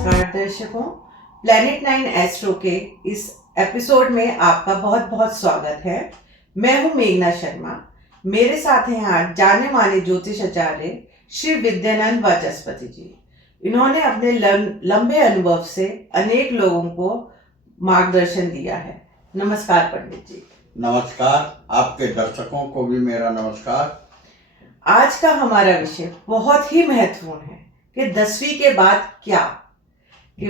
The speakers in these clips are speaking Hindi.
नमस्कार दर्शकों, प्लैनेट 9 एस्ट्रो के इस एपिसोड में आपका बहुत बहुत स्वागत है। मैं हूं मेघना शर्मा। मेरे साथ हैं आज जाने माने ज्योतिष आचार्य श्री विद्यानंद वाचस्पति जी। इन्होंने अपने लंबे अनुभव से अनेक लोगों को मार्गदर्शन दिया है। नमस्कार पंडित जी। नमस्कार, आपके दर्शकों को भी मेरा नमस्कार। आज का हमारा विषय बहुत ही महत्वपूर्ण है कि 10वीं के बाद क्या। कि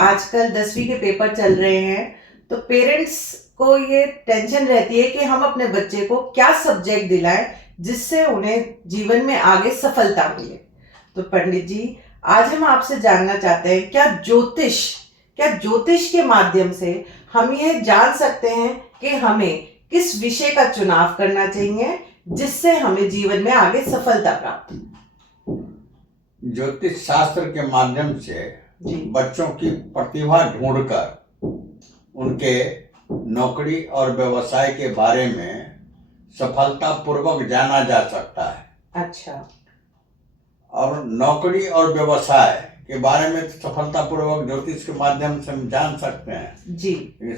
आजकल 10वीं के पेपर चल रहे हैं तो पेरेंट्स को ये टेंशन रहती है कि हम अपने बच्चे को क्या सब्जेक्ट दिलाएं जिससे उन्हें जीवन में आगे सफलता मिले। तो पंडित जी, आज हम आपसे जानना चाहते हैं, क्या ज्योतिष के माध्यम से हम यह जान सकते हैं कि हमें किस विषय का चुनाव करना चाहिए जिससे हमें जीवन में आगे सफलता प्राप्त हो। ज्योतिष शास्त्र के माध्यम से बच्चों की प्रतिभा ढूंढकर उनके नौकरी और व्यवसाय के बारे में सफलतापूर्वक जाना जा सकता है। अच्छा। और नौकरी और व्यवसाय के बारे में तो सफलतापूर्वक ज्योतिष के माध्यम से हम जान सकते हैं जी।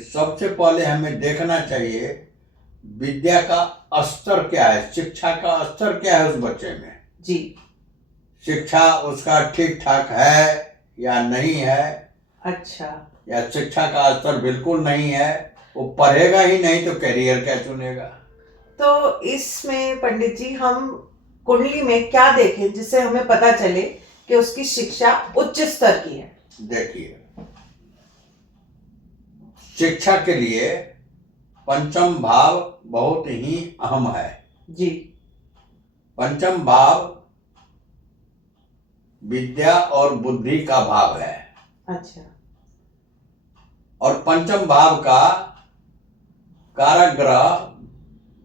सबसे पहले हमें देखना चाहिए विद्या का स्तर क्या है, शिक्षा का स्तर क्या है उस बच्चे में। जी। शिक्षा उसका ठीक ठाक है या नहीं है। अच्छा। या शिक्षा का स्तर बिल्कुल नहीं है, वो पढ़ेगा ही नहीं तो करियर क्या चुनेगा। तो इसमें पंडित जी हम कुंडली में क्या देखें जिससे हमें पता चले कि उसकी शिक्षा उच्च स्तर की है। देखिए, शिक्षा के लिए पंचम भाव बहुत ही अहम है। जी। पंचम भाव विद्या और बुद्धि का भाव है। अच्छा। और पंचम भाव का कारक ग्रह,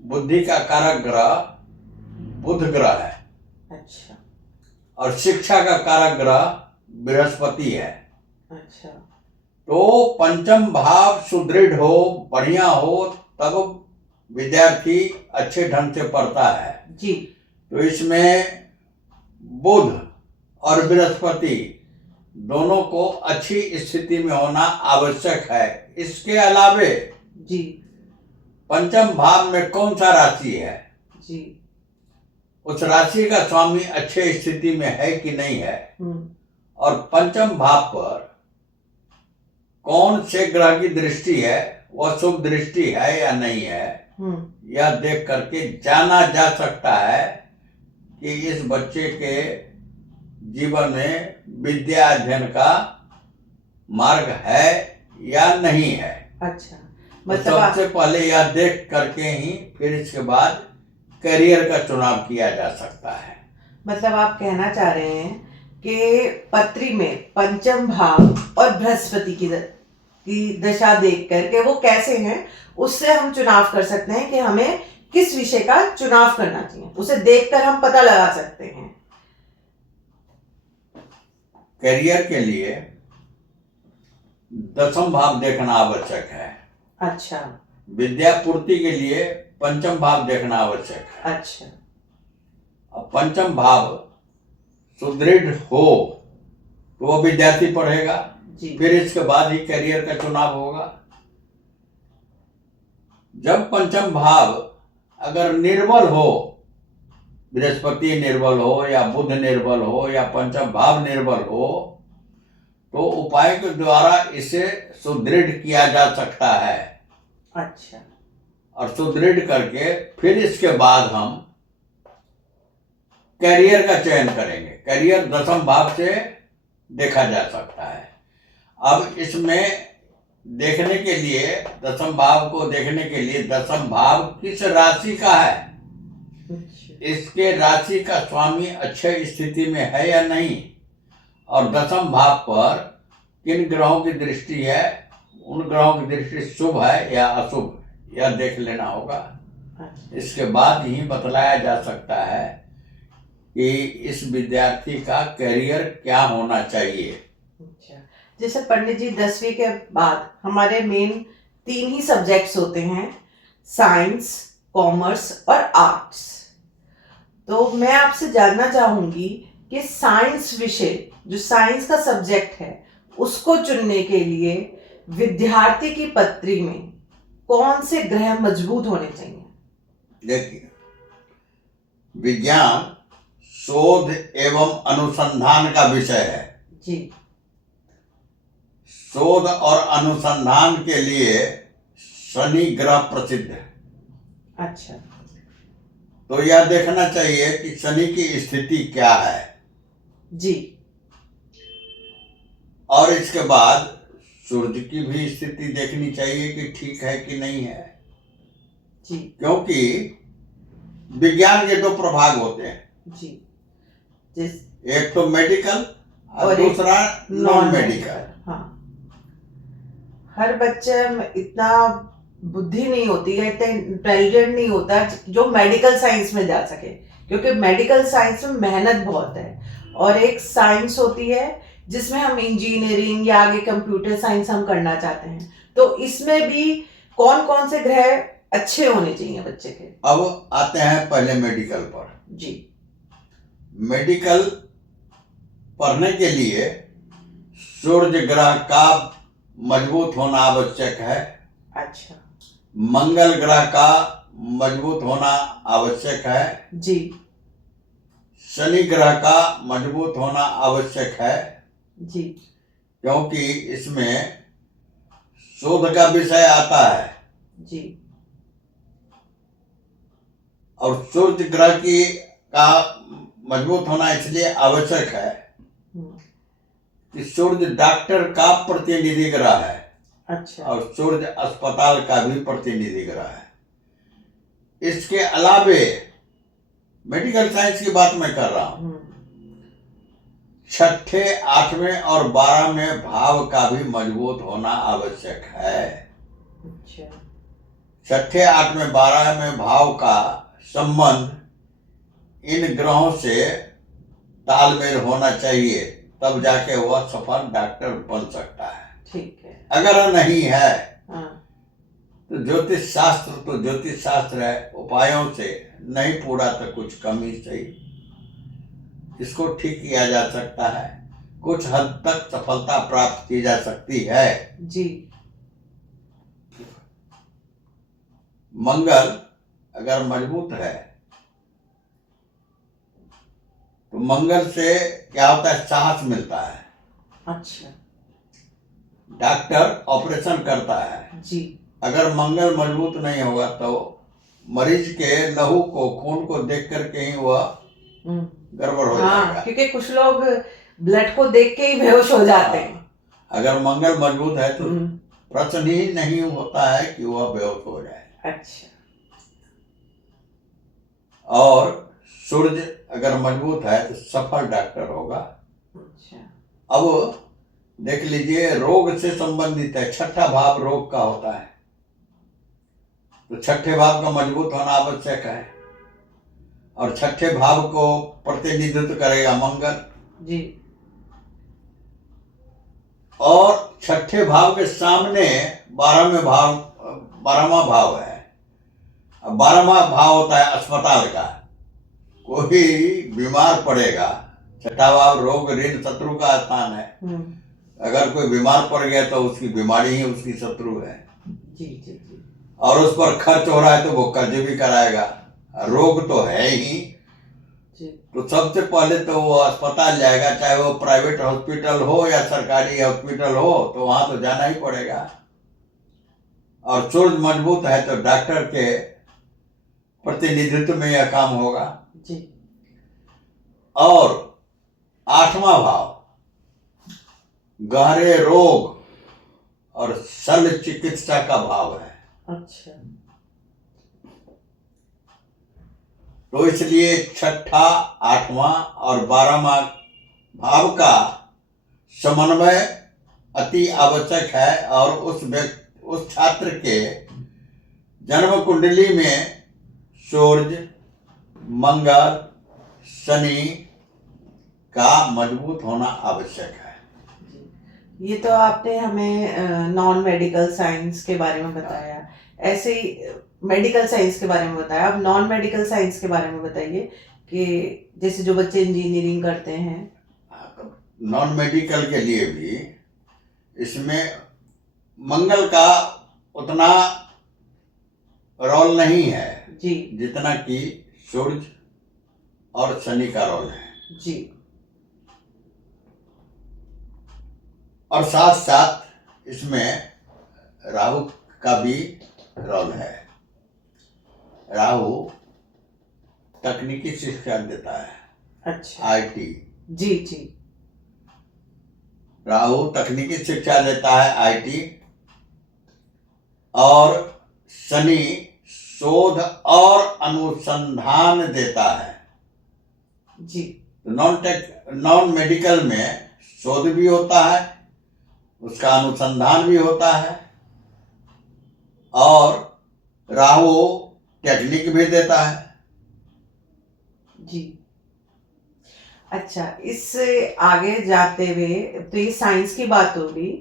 बुद्धि का कारक ग्रह बुध ग्रह है। अच्छा। और शिक्षा का कारक ग्रह बृहस्पति है। अच्छा। तो पंचम भाव सुदृढ़ हो, बढ़िया हो, तब विद्यार्थी अच्छे ढंग से पढ़ता है। जी। तो इसमें बुध और बृहस्पति दोनों को अच्छी स्थिति में होना आवश्यक है। इसके अलावे जी पंचम भाव में कौन सा राशि है, जी उस राशि का स्वामी अच्छे स्थिति में है कि नहीं है, और पंचम भाव पर कौन से ग्रह की दृष्टि है, वह शुभ दृष्टि है या नहीं है, यह देख करके जाना जा सकता है कि इस बच्चे के जीवन में विद्या अध्ययन का मार्ग है या नहीं है। अच्छा। मतलब सबसे पहले यह देख करके ही फिर इसके बाद करियर का चुनाव किया जा सकता है। मतलब आप कहना चाह रहे हैं कि पत्री में पंचम भाव और बृहस्पति की दशा देख करके वो कैसे हैं उससे हम चुनाव कर सकते हैं कि हमें किस विषय का चुनाव करना चाहिए। उसे देखकर हम पता लगा सकते हैं। करियर के लिए दसम भाव देखना आवश्यक है। अच्छा। विद्या पूर्ति के लिए पंचम भाव देखना आवश्यक है। अच्छा। अब पंचम भाव सुदृढ़ हो तो वो विद्यार्थी पढ़ेगा, फिर इसके बाद ही करियर का चुनाव होगा। जब पंचम भाव अगर निर्बल हो, बृहस्पति निर्बल हो या बुध निर्बल हो या पंचम भाव निर्बल हो, तो उपाय के द्वारा इसे सुदृढ़ किया जा सकता है। अच्छा। और सुदृढ़ करके फिर इसके बाद हम करियर का चयन करेंगे। करियर दसम भाव से देखा जा सकता है। अब इसमें देखने के लिए, दसम भाव को देखने के लिए दसम भाव किस राशि का है, इसके राशि का स्वामी अच्छे स्थिति में है या नहीं, और दसम भाव पर किन ग्रहों की दृष्टि है, उन ग्रहों की दृष्टि शुभ है या अशुभ, यह देख लेना होगा। इसके बाद ही बतलाया जा सकता है कि इस विद्यार्थी का करियर क्या होना चाहिए। अच्छा। जैसे पंडित जी 10वीं के बाद हमारे मेन 3 ही सब्जेक्ट्स होते हैं, साइंस, कॉमर्स और आर्ट्स। तो मैं आपसे जानना चाहूंगी कि साइंस विषय, जो साइंस का सब्जेक्ट है, उसको चुनने के लिए विद्यार्थी की पत्री में कौन से ग्रह मजबूत होने चाहिए? देखिए, विज्ञान शोध एवं अनुसंधान का विषय है। जी। शोध और अनुसंधान के लिए शनि ग्रह प्रसिद्ध है। अच्छा। तो यह देखना चाहिए कि शनि की स्थिति क्या है। जी। और इसके बाद सूर्य की भी स्थिति देखनी चाहिए कि ठीक है कि नहीं है। जी। क्योंकि विज्ञान के दो प्रभाग होते हैं। जी। एक तो मेडिकल और एक दूसरा नॉन मेडिकल। हाँ। हर बच्चे में इतना बुद्धि नहीं होती है, इतना इंटेलिजेंट नहीं होता जो मेडिकल साइंस में जा सके, क्योंकि मेडिकल साइंस में मेहनत बहुत है। और एक साइंस होती है जिसमें हम इंजीनियरिंग या आगे कंप्यूटर साइंस हम करना चाहते हैं। तो इसमें भी कौन कौन से ग्रह अच्छे होने चाहिए बच्चे के? अब आते हैं पहले मेडिकल पर। जी। मेडिकल पढ़ने के लिए सूर्य ग्रह का मजबूत होना आवश्यक है। अच्छा। मंगल ग्रह का मजबूत होना आवश्यक है। जी। शनि ग्रह का मजबूत होना आवश्यक है। जी। क्योंकि इसमें शोध का विषय आता है। जी। और सूर्य ग्रह की का मजबूत होना इसलिए आवश्यक है कि सूर्य डॉक्टर का प्रतिनिधि ग्रह है। अच्छा। और सूर्य अस्पताल का भी प्रतिनिधि ग्रह है। इसके अलावे मेडिकल साइंस की बात मैं कर रहा हूं, छठे, 8वें और 12वें भाव का भी मजबूत होना आवश्यक है। अच्छा। छठे, 8वें, 12वें भाव का संबंध इन ग्रहों से तालमेल होना चाहिए, तब जाके वह सफल डॉक्टर बन सकता है। ठीक है। अगर नहीं है हाँ। तो ज्योतिष शास्त्र है, उपायों से नहीं पूरा तो कुछ कमी सही, इसको ठीक किया जा सकता है। कुछ हद तक सफलता प्राप्त की जा सकती है। जी। मंगल अगर मजबूत है तो मंगल से क्या होता है, साहस मिलता है। अच्छा। डॉक्टर ऑपरेशन करता है। जी। अगर मंगल मजबूत नहीं होगा तो मरीज के लहू को, खून को देख करके ही वह गड़बड़ हो जाएगा। क्योंकि कुछ लोग ब्लड को देख के ही बेहोश हो जाते हैं। अगर मंगल मजबूत है तो प्रश्न ही नहीं होता है कि वह बेहोश हो जाए। अच्छा। और सूर्य अगर मजबूत है तो सफल डॉक्टर होगा। अच्छा। अब देख लीजिए, रोग से संबंधित है, छठा भाव रोग का होता है, तो छठे भाव का मजबूत होना आवश्यक है। और छठे भाव को प्रतिनिधित्व करेगा मंगल। जी। और छठे भाव के सामने 12वां भाव है। 12वां भाव होता है अस्पताल का। कोई बीमार पड़ेगा, छठा भाव रोग, ऋण, शत्रु का स्थान है। अगर कोई बीमार पड़ गया तो उसकी बीमारी ही उसकी शत्रु है। जी जी जी। और उस पर खर्च हो रहा है तो वो कर्ज भी कराएगा। रोग तो है ही जी। तो सबसे पहले तो वो अस्पताल जाएगा, चाहे वो प्राइवेट हॉस्पिटल हो या सरकारी हॉस्पिटल हो, तो वहां तो जाना ही पड़ेगा। और सूर्य मजबूत है तो डॉक्टर के प्रतिनिधित्व में यह काम होगा जी। और 8वां भाव गहरे रोग और शल्य चिकित्सा का भाव है। अच्छा। तो इसलिए छठा, 8वां और 12वां भाव का समन्वय अति आवश्यक है। और उस छात्र के जन्म कुंडली में सूर्य, मंगल, शनि का मजबूत होना आवश्यक है। ये तो आपने हमें नॉन मेडिकल साइंस के बारे में बताया, ऐसे ही मेडिकल साइंस के बारे में बताया। अब नॉन मेडिकल साइंस के बारे में बताइए कि जैसे जो बच्चे इंजीनियरिंग करते हैं। नॉन मेडिकल के लिए भी इसमें मंगल का उतना रोल नहीं है जी जितना कि सूर्य और शनि का रोल है। जी। और साथ साथ इसमें राहु का भी रोल है। राहु तकनीकी शिक्षा देता है। अच्छा। आईटी। जी जी। राहु तकनीकी शिक्षा देता है, आईटी। और शनि शोध और अनुसंधान देता है। जी। नॉन मेडिकल में शोध भी होता है, उसका अनुसंधान भी होता है, और राहु टेक्निक भी देता है। जी। अच्छा, इससे आगे जाते हुए, तो ये साइंस की बात होगी।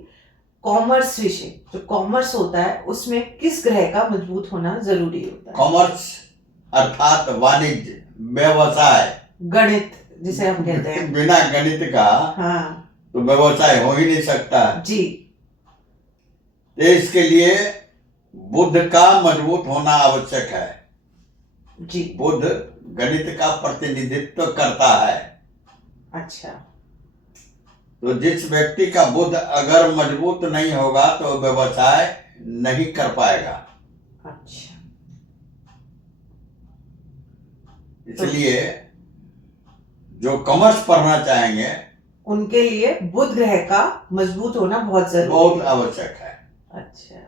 कॉमर्स विषय, जो कॉमर्स होता है, उसमें किस ग्रह का मजबूत होना जरूरी होता है? कॉमर्स अर्थात वाणिज्य, व्यवसाय, गणित जिसे हम कहते हैं। बिना गणित का हाँ तो व्यवसाय हो ही नहीं सकता है। जी तो इसके लिए बुध का मजबूत होना आवश्यक है। जी। बुध गणित का प्रतिनिधित्व करता है। अच्छा। तो जिस व्यक्ति का बुध अगर मजबूत नहीं होगा तो व्यवसाय नहीं कर पाएगा। अच्छा। इसलिए जो कॉमर्स पढ़ना चाहेंगे उनके लिए बुध ग्रह का मजबूत होना बहुत जरूरी बहुत है। आवश्यक है। अच्छा,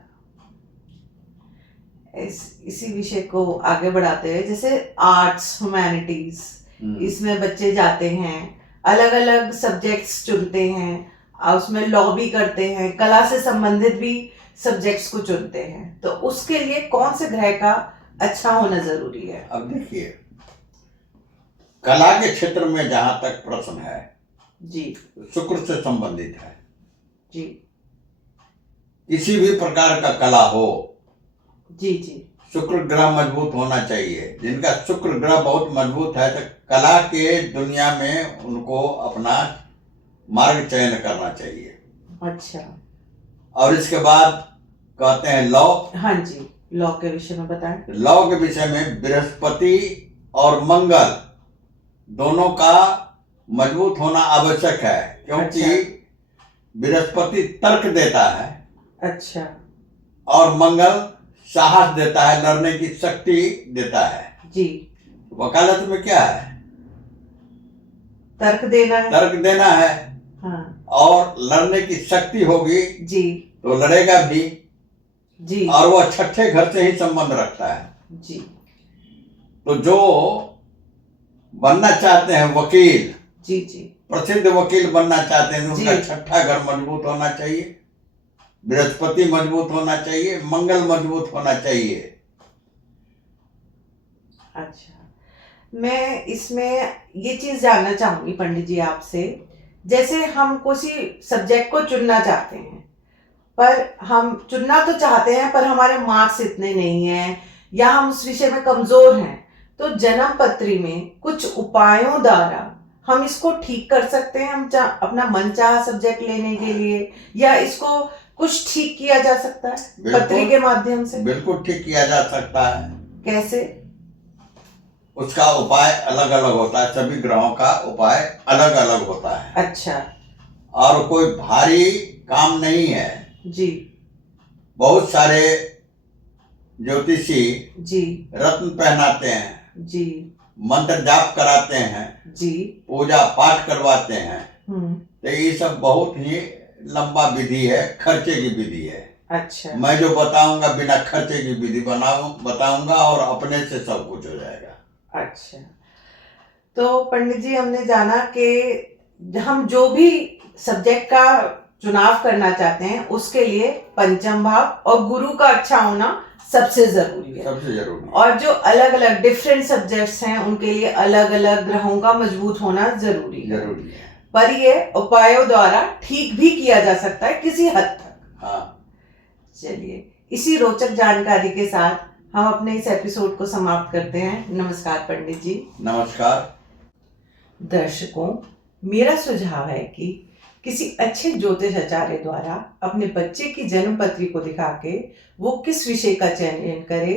इसी विषय को आगे बढ़ाते हुए, जैसे आर्ट्स, ह्यूमैनिटीज, इसमें बच्चे जाते हैं, अलग अलग सब्जेक्ट्स चुनते हैं, और उसमें लॉ भी करते हैं, कला से संबंधित भी सब्जेक्ट्स को चुनते हैं, तो उसके लिए कौन से ग्रह का अच्छा होना जरूरी है? अब देखिए, कला के क्षेत्र में जहां तक प्रश्न है जी, शुक्र से संबंधित है। जी किसी भी प्रकार का कला हो, जी जी, शुक्र ग्रह मजबूत होना चाहिए। जिनका शुक्र ग्रह बहुत मजबूत है तो कला के दुनिया में उनको अपना मार्ग चयन करना चाहिए। अच्छा। और इसके बाद कहते हैं लॉ। हाँ जी, लॉ के विषय में बताएं। लॉ के विषय में बृहस्पति और मंगल दोनों का मजबूत होना आवश्यक है, क्योंकि बृहस्पति तर्क देता है। अच्छा। और मंगल साहस देता है, लड़ने की शक्ति देता है। जी। वकालत में क्या है? तर्क देना है। तर्क देना है। हाँ। और लड़ने की शक्ति होगी जी तो लड़ेगा भी। जी। और वह छठे घर से ही संबंध रखता है। जी। तो जो बनना चाहते हैं वकील, जी जी, प्रसिद्ध वकील बनना चाहते हैं, उनका जी। छठा घर मजबूत होना चाहिए, बृहस्पति मजबूत होना चाहिए, मंगल मजबूत होना चाहिए। अच्छा, मैं इसमें ये चीज जानना चाहूंगी पंडित जी आपसे, जैसे हम किसी सब्जेक्ट को चुनना चाहते हैं, पर हम चुनना तो चाहते हैं पर हमारे मार्क्स इतने नहीं हैं, या हम उस विषय में कमजोर हैं, तो जन्म पत्री में कुछ उपायों द्वारा हम इसको ठीक कर सकते हैं, हम अपना मनचाहा सब्जेक्ट लेने के लिए, या इसको कुछ ठीक किया जा सकता है पत्री के माध्यम से? बिल्कुल ठीक किया जा सकता है। कैसे? उसका उपाय अलग अलग होता है, सभी ग्रहों का उपाय अलग अलग होता है। अच्छा। और कोई भारी काम नहीं है जी। बहुत सारे ज्योतिषी जी। रत्न पहनाते हैं, जी। मंत्र जाप कराते हैं, जी। पूजा पाठ करवाते हैं। तो ये सब बहुत ही लंबा विधि है, खर्चे की विधि है। अच्छा। मैं जो बताऊंगा बिना खर्चे की विधि बताऊंगा और अपने से सब कुछ हो जाएगा। अच्छा, तो पंडित जी हमने जाना कि हम जो भी सब्जेक्ट का चुनाव करना चाहते हैं उसके लिए पंचम भाव और गुरु का अच्छा होना सबसे जरूरी है। सबसे जरूरी है। और जो अलग अलग डिफरेंट सब्जेक्ट्स हैं उनके लिए अलग अलग ग्रहों का मजबूत होना जरूरी है। पर ये उपायों द्वारा ठीक भी किया जा सकता है किसी हद तक। हाँ। चलिए, इसी रोचक जानकारी के साथ हम अपने इस एपिसोड को समाप्त करते हैं। नमस्कार पंडित जी। नमस्कार। दर्शकों, मेरा सुझाव है कि किसी अच्छे ज्योतिष आचार्य द्वारा अपने बच्चे की जन्म पत्री को दिखा के वो किस विषय का चयन करे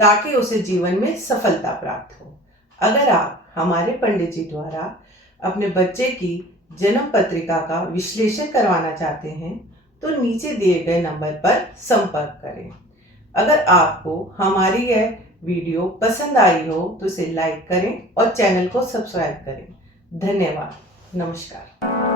ताकि उसे जीवन में सफलता प्राप्त हो। अगर आप हमारे पंडित जी द्वारा अपने बच्चे की जन्म पत्रिका का विश्लेषण करवाना चाहते हैं तो नीचे दिए गए नंबर पर संपर्क करें। अगर आपको हमारी यह वीडियो पसंद आई हो तो इसे लाइक करें और चैनल को सब्सक्राइब करें। धन्यवाद। नमस्कार।